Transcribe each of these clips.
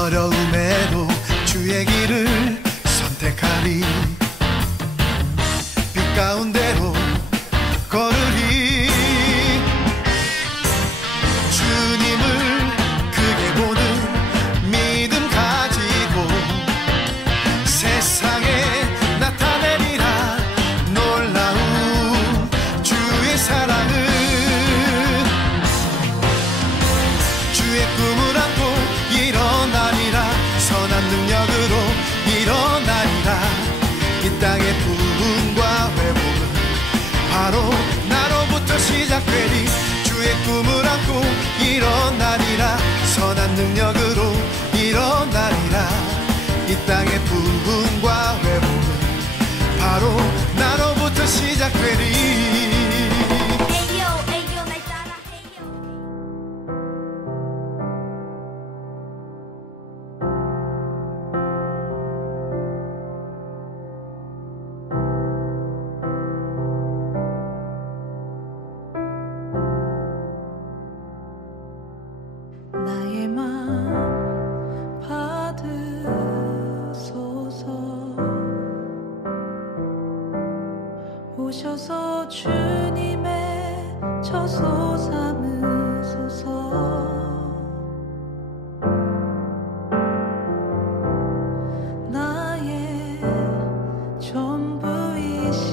어려움에도 주의 길을 선택하리. 빛 가운데로 걸으리. 주님을 크게 보는 믿음 가지고 세상에 나타내리라 놀라운 주의 사랑을. 주의 꿈을 안고 일어나리라. 선한 능력으로 일어나리라. 이 땅의 부흥과 회복은 바로 나로부터 시작되리. 주의 꿈을 안고 일어나리라. 선한 능력으로 일어나리라. 이 땅의 부흥과 회복은 바로 나로부터 시작되리. 나의 맘 받으소서. 오셔서 주님의 처소 삼으소서. 나의 전부이신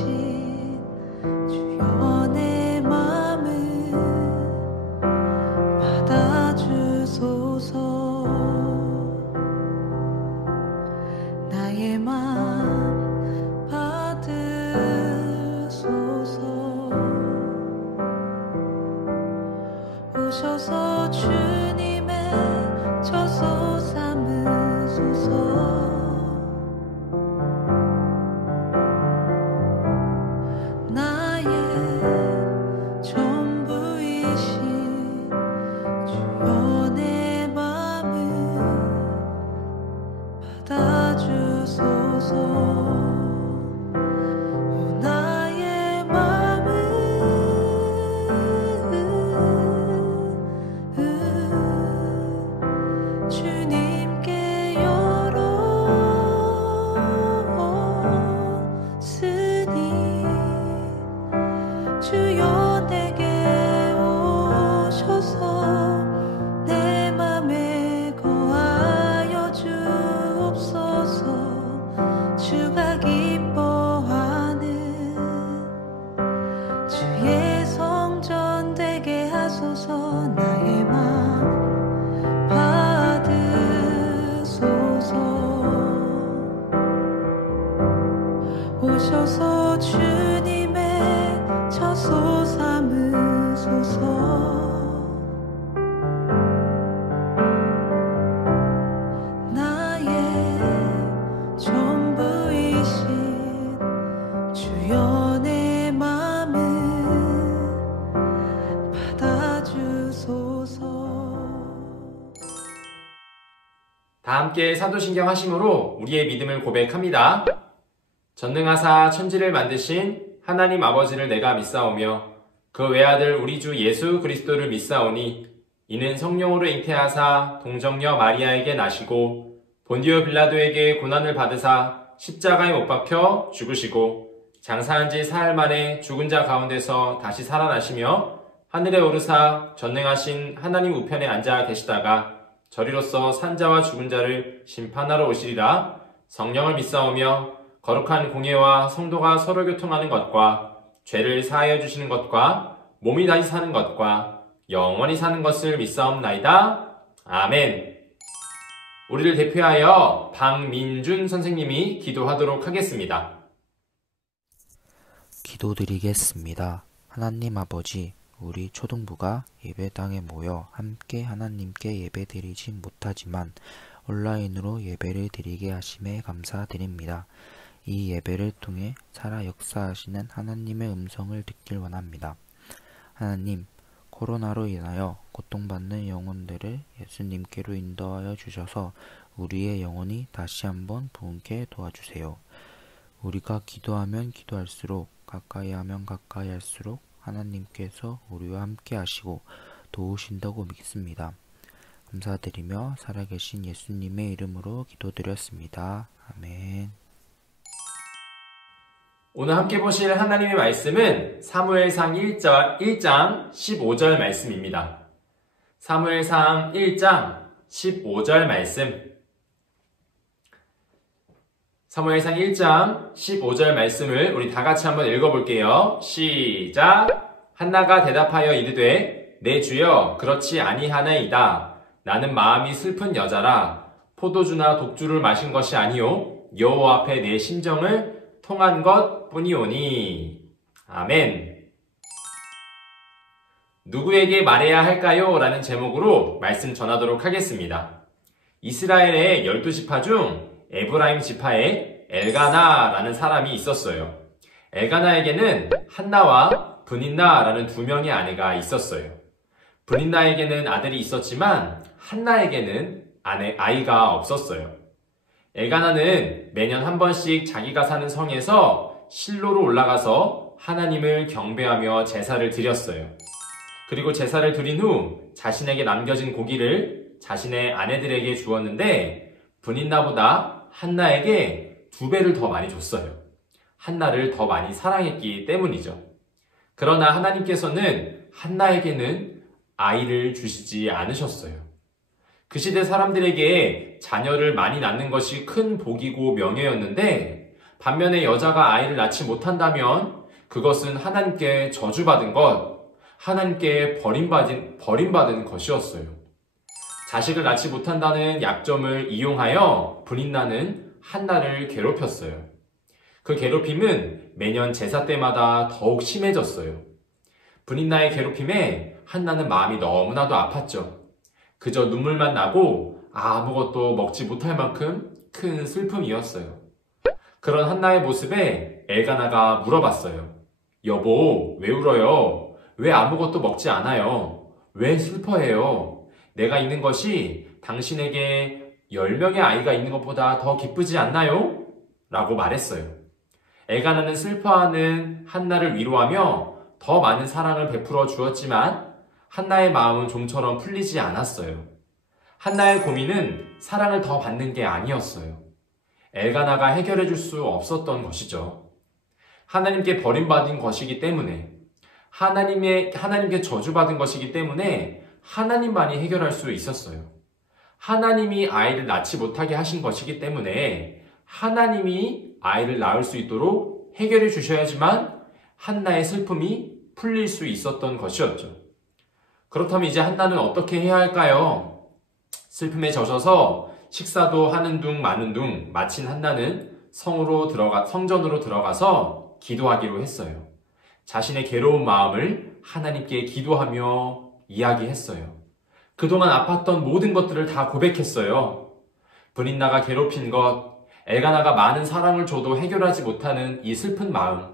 주여 내 맘을 받아주소서. 나의 맘 받으소서. 오셔서 주님의 처소 삼으소서. 나의 전부이신 주여 내 맘을 받아주소서. 나의 맘을 주님께 열었으니 주여 내게 오셔서 내 맘에 거하여 주옵소서. 주가 기뻐하는 주의 성전 되게 하소서. 나의 맘 받으소서. 오셔서 주님의 처소 삼으소서. 나의 전부이신 주여 내 맘을 받아주소서. 다 함께 사도신경 하심으로 우리의 믿음을 고백합니다. 전능하사 천지를 만드신 하나님 아버지를 내가 믿사오며 그 외아들 우리 주 예수 그리스도를 믿사오니 이는 성령으로 잉태하사 동정녀 마리아에게 나시고 본디오 빌라도에게 고난을 받으사 십자가에 못 박혀 죽으시고 장사한 지 사흘 만에 죽은 자 가운데서 다시 살아나시며 하늘에 오르사 전능하신 하나님 우편에 앉아 계시다가 저리로서 산자와 죽은 자를 심판하러 오시리라. 성령을 믿사오며 거룩한 공예와 성도가 서로 교통하는 것과 죄를 사하여 주시는 것과 몸이 다시 사는 것과 영원히 사는 것을 믿사옵나이다. 아멘. 우리를 대표하여 박민준 선생님이 기도하도록 하겠습니다. 기도드리겠습니다. 하나님 아버지, 우리 초등부가 예배당에 모여 함께 하나님께 예배드리지 못하지만 온라인으로 예배를 드리게 하심에 감사드립니다. 이 예배를 통해 살아 역사하시는 하나님의 음성을 듣길 원합니다. 하나님, 코로나로 인하여 고통받는 영혼들을 예수님께로 인도하여 주셔서 우리의 영혼이 다시 한번 부흥케 도와주세요. 우리가 기도하면 기도할수록, 가까이 하면 가까이 할수록 하나님께서 우리와 함께 하시고 도우신다고 믿습니다. 감사드리며 살아계신 예수님의 이름으로 기도드렸습니다. 아멘. 오늘 함께 보실 하나님의 말씀은 사무엘상 1장 15절 말씀입니다. 사무엘상 1장 15절 말씀. 사무엘상 1장 15절 말씀을 우리 다 같이 한번 읽어볼게요. 시작! 한나가 대답하여 이르되 내 주여 그렇지 아니하나이다. 나는 마음이 슬픈 여자라. 포도주나 독주를 마신 것이 아니요 여호와 앞에 내 심정을 통한 것 뿐이오니. 아멘. 누구에게 말해야 할까요? 라는 제목으로 말씀 전하도록 하겠습니다. 이스라엘의 12지파 중 에브라임 지파에 엘가나라는 사람이 있었어요. 엘가나에게는 한나와 브닌나라는 두 명의 아내가 있었어요. 브닌나에게는 아들이 있었지만 한나에게는 아이가 없었어요. 엘가나는 매년 한 번씩 자기가 사는 성에서 실로로 올라가서 하나님을 경배하며 제사를 드렸어요. 그리고 제사를 드린 후 자신에게 남겨진 고기를 자신의 아내들에게 주었는데 브닌나보다 한나에게 2배를 더 많이 줬어요. 한나를 더 많이 사랑했기 때문이죠. 그러나 하나님께서는 한나에게는 아이를 주시지 않으셨어요. 그 시대 사람들에게 자녀를 많이 낳는 것이 큰 복이고 명예였는데 반면에 여자가 아이를 낳지 못한다면 그것은 하나님께 저주받은 것, 하나님께 버림받은 것이었어요. 자식을 낳지 못한다는 약점을 이용하여 브닌나는 한나를 괴롭혔어요. 그 괴롭힘은 매년 제사 때마다 더욱 심해졌어요. 브닌나의 괴롭힘에 한나는 마음이 너무나도 아팠죠. 그저 눈물만 나고 아무것도 먹지 못할 만큼 큰 슬픔이었어요. 그런 한나의 모습에 엘가나가 물어봤어요. 여보, 왜 울어요? 왜 아무것도 먹지 않아요? 왜 슬퍼해요? 내가 있는 것이 당신에게 10명의 아이가 있는 것보다 더 기쁘지 않나요? 라고 말했어요. 엘가나는 슬퍼하는 한나를 위로하며 더 많은 사랑을 베풀어 주었지만 한나의 마음은 좀처럼 풀리지 않았어요. 한나의 고민은 사랑을 더 받는 게 아니었어요. 엘가나가 해결해 줄 수 없었던 것이죠. 하나님께 버림받은 것이기 때문에, 하나님께 저주받은 것이기 때문에 하나님만이 해결할 수 있었어요. 하나님이 아이를 낳지 못하게 하신 것이기 때문에 하나님이 아이를 낳을 수 있도록 해결해 주셔야지만 한나의 슬픔이 풀릴 수 있었던 것이었죠. 그렇다면 이제 한나는 어떻게 해야 할까요? 슬픔에 젖어서 식사도 하는 둥 마는 둥 마친 한나는 성전으로 들어가서 기도하기로 했어요. 자신의 괴로운 마음을 하나님께 기도하며 이야기했어요. 그동안 아팠던 모든 것들을 다 고백했어요. 브닌나가 괴롭힌 것, 엘가나가 많은 사랑을 줘도 해결하지 못하는 이 슬픈 마음,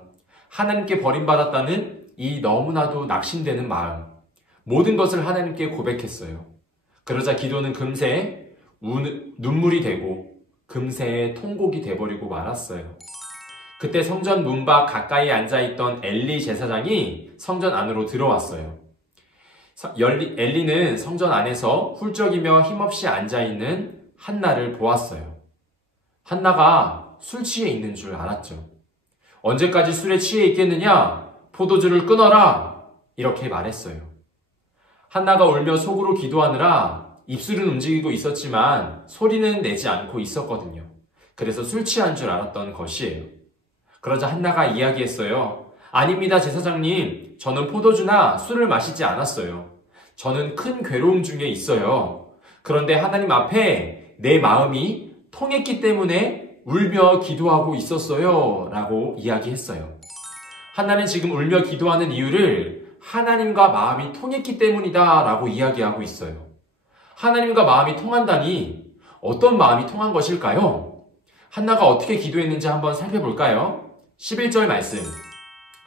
하나님께 버림받았다는 이 너무나도 낙심되는 마음, 모든 것을 하나님께 고백했어요. 그러자 기도는 금세 눈물이 되고 금세 통곡이 돼버리고 말았어요. 그때 성전 문 밖 가까이 앉아있던 엘리 제사장이 성전 안으로 들어왔어요. 엘리는 성전 안에서 훌쩍이며 힘없이 앉아있는 한나를 보았어요. 한나가 술 취해 있는 줄 알았죠. 언제까지 술에 취해 있겠느냐? 포도주를 끊어라! 이렇게 말했어요. 한나가 울며 속으로 기도하느라 입술은 움직이고 있었지만 소리는 내지 않고 있었거든요. 그래서 술 취한 줄 알았던 것이에요. 그러자 한나가 이야기했어요. 아닙니다, 제사장님. 저는 포도주나 술을 마시지 않았어요. 저는 큰 괴로움 중에 있어요. 그런데 하나님 앞에 내 마음이 통했기 때문에 울며 기도하고 있었어요. 라고 이야기했어요. 한나는 지금 울며 기도하는 이유를 하나님과 마음이 통했기 때문이다 라고 이야기하고 있어요. 하나님과 마음이 통한다니 어떤 마음이 통한 것일까요? 한나가 어떻게 기도했는지 한번 살펴볼까요? 11절 말씀.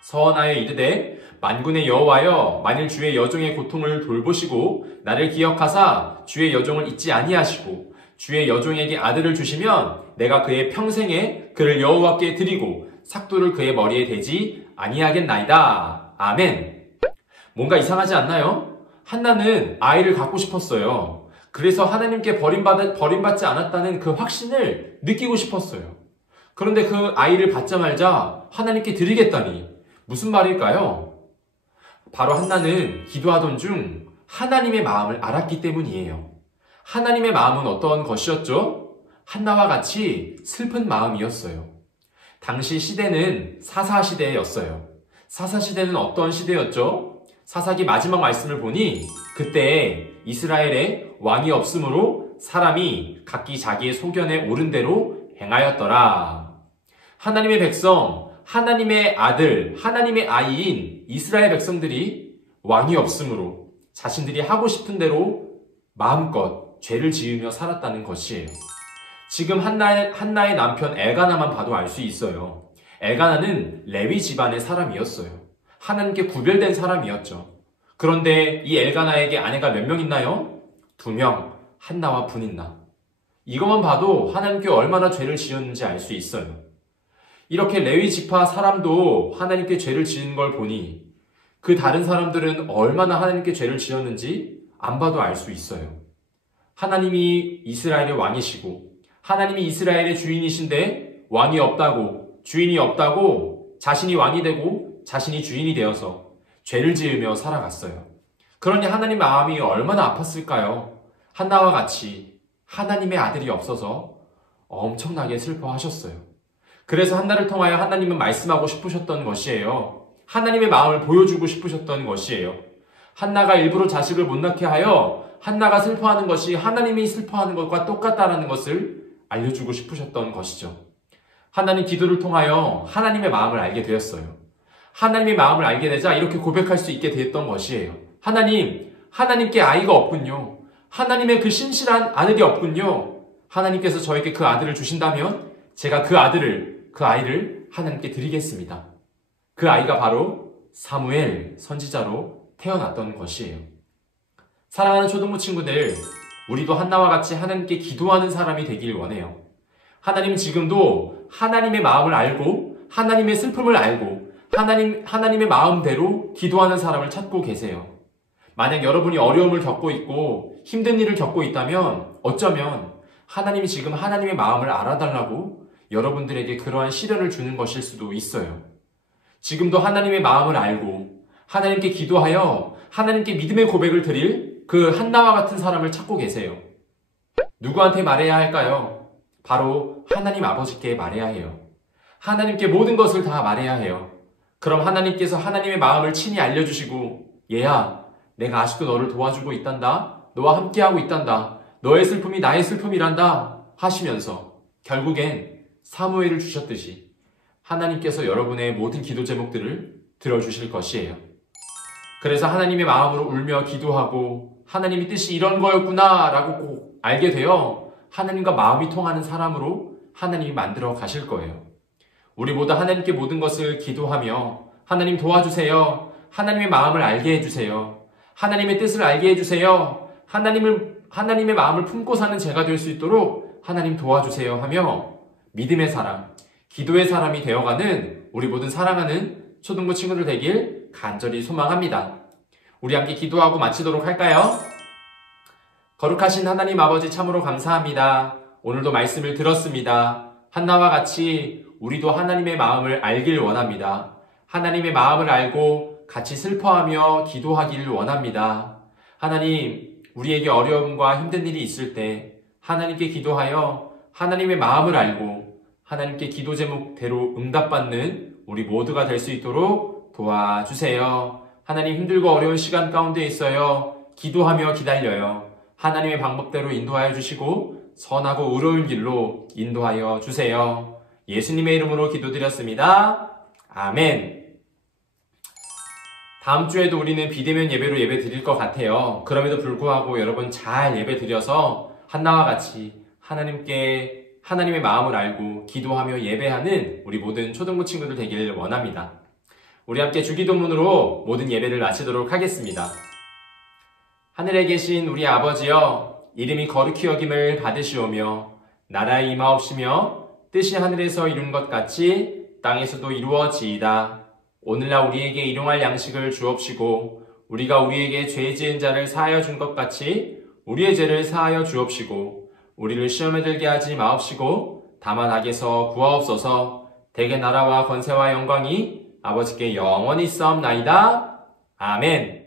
서원하여 이르되 만군의 여호와여 만일 주의 여종의 고통을 돌보시고 나를 기억하사 주의 여종을 잊지 아니하시고 주의 여종에게 아들을 주시면 내가 그의 평생에 그를 여호와께 드리고 삭도를 그의 머리에 대지 아니하겠나이다. 아멘. 뭔가 이상하지 않나요? 한나는 아이를 갖고 싶었어요. 그래서 하나님께 버림받지 않았다는 그 확신을 느끼고 싶었어요. 그런데 그 아이를 받자마자 하나님께 드리겠다니 무슨 말일까요? 바로 한나는 기도하던 중 하나님의 마음을 알았기 때문이에요. 하나님의 마음은 어떤 것이었죠? 한나와 같이 슬픈 마음이었어요. 당시 시대는 사사시대였어요. 사사시대는 어떤 시대였죠? 사사기 마지막 말씀을 보니 그때 이스라엘에 왕이 없으므로 사람이 각기 자기의 소견에 옳은 대로 행하였더라. 하나님의 백성, 하나님의 아들, 하나님의 아이인 이스라엘 백성들이 왕이 없으므로 자신들이 하고 싶은 대로 마음껏 죄를 지으며 살았다는 것이에요. 지금 한나의 남편 엘가나만 봐도 알 수 있어요. 엘가나는 레위 집안의 사람이었어요. 하나님께 구별된 사람이었죠. 그런데 이 엘가나에게 아내가 몇 명 있나요? 2명, 한나와 분인나. 이것만 봐도 하나님께 얼마나 죄를 지었는지 알 수 있어요. 이렇게 레위 지파 사람도 하나님께 죄를 지은 걸 보니 그 다른 사람들은 얼마나 하나님께 죄를 지었는지 안 봐도 알 수 있어요. 하나님이 이스라엘의 왕이시고 하나님이 이스라엘의 주인이신데 왕이 없다고, 주인이 없다고 자신이 왕이 되고 자신이 주인이 되어서 죄를 지으며 살아갔어요. 그러니 하나님 마음이 얼마나 아팠을까요? 한나와 같이 하나님의 아들이 없어서 엄청나게 슬퍼하셨어요. 그래서 한나를 통하여 하나님은 말씀하고 싶으셨던 것이에요. 하나님의 마음을 보여주고 싶으셨던 것이에요. 한나가 일부러 자식을 못 낳게 하여 한나가 슬퍼하는 것이 하나님이 슬퍼하는 것과 똑같다는 것을 알려주고 싶으셨던 것이죠. 하나님 기도를 통하여 하나님의 마음을 알게 되었어요. 하나님의 마음을 알게 되자 이렇게 고백할 수 있게 되었던 것이에요. 하나님께 아이가 없군요. 하나님의 그 신실한 아들이 없군요. 하나님께서 저에게 그 아들을 주신다면 제가 그 아이를 하나님께 드리겠습니다. 그 아이가 바로 사무엘 선지자로 태어났던 것이에요. 사랑하는 초등부 친구들, 우리도 한나와 같이 하나님께 기도하는 사람이 되길 원해요. 하나님은 지금도 하나님의 마음을 알고 하나님의 슬픔을 알고 하나님의 마음대로 기도하는 사람을 찾고 계세요. 만약 여러분이 어려움을 겪고 있고 힘든 일을 겪고 있다면 어쩌면 하나님이 지금 하나님의 마음을 알아달라고 여러분들에게 그러한 시련을 주는 것일 수도 있어요. 지금도 하나님의 마음을 알고 하나님께 기도하여 하나님께 믿음의 고백을 드릴 그 한나와 같은 사람을 찾고 계세요. 누구한테 말해야 할까요? 바로 하나님 아버지께 말해야 해요. 하나님께 모든 것을 다 말해야 해요. 그럼 하나님께서 하나님의 마음을 친히 알려주시고 얘야, 내가 아직도 너를 도와주고 있단다. 너와 함께하고 있단다. 너의 슬픔이 나의 슬픔이란다 하시면서 결국엔 사무엘을 주셨듯이 하나님께서 여러분의 모든 기도 제목들을 들어주실 것이에요. 그래서 하나님의 마음으로 울며 기도하고 하나님의 뜻이 이런 거였구나 라고 꼭 알게 되어 하나님과 마음이 통하는 사람으로 하나님이 만들어 가실 거예요. 우리 모두 하나님께 모든 것을 기도하며 하나님 도와주세요. 하나님의 마음을 알게 해주세요. 하나님의 뜻을 알게 해주세요. 하나님의 마음을 품고 사는 제가 될 수 있도록 하나님 도와주세요 하며 믿음의 사람, 기도의 사람이 되어가는 우리 모든 사랑하는 초등부 친구들 되길 간절히 소망합니다. 우리 함께 기도하고 마치도록 할까요? 거룩하신 하나님 아버지 참으로 감사합니다. 오늘도 말씀을 들었습니다. 한나와 같이 우리도 하나님의 마음을 알길 원합니다. 하나님의 마음을 알고 같이 슬퍼하며 기도하기를 원합니다. 하나님, 우리에게 어려움과 힘든 일이 있을 때 하나님께 기도하여 하나님의 마음을 알고 하나님께 기도 제목대로 응답받는 우리 모두가 될 수 있도록 도와주세요. 하나님, 힘들고 어려운 시간 가운데 있어요. 기도하며 기다려요. 하나님의 방법대로 인도하여 주시고 선하고 의로운 길로 인도하여 주세요. 예수님의 이름으로 기도드렸습니다. 아멘. 다음 주에도 우리는 비대면 예배로 예배 드릴 것 같아요. 그럼에도 불구하고 여러분 잘 예배 드려서 한나와 같이 하나님의 마음을 알고 기도하며 예배하는 우리 모든 초등부 친구들 되기를 원합니다. 우리 함께 주기도문으로 모든 예배를 마치도록 하겠습니다. 하늘에 계신 우리 아버지여, 이름이 거룩히 여김을 받으시오며 나라의 임하옵시며 뜻이 하늘에서 이룬 것 같이 땅에서도 이루어지이다. 오늘날 우리에게 일용할 양식을 주옵시고 우리가 우리에게 죄 지은 자를 사하여 준 것 같이 우리의 죄를 사하여 주옵시고 우리를 시험에 들게 하지 마옵시고 다만 악에서 구하옵소서. 대개 나라와 권세와 영광이 아버지께 영원히 있사옵나이다. 아멘.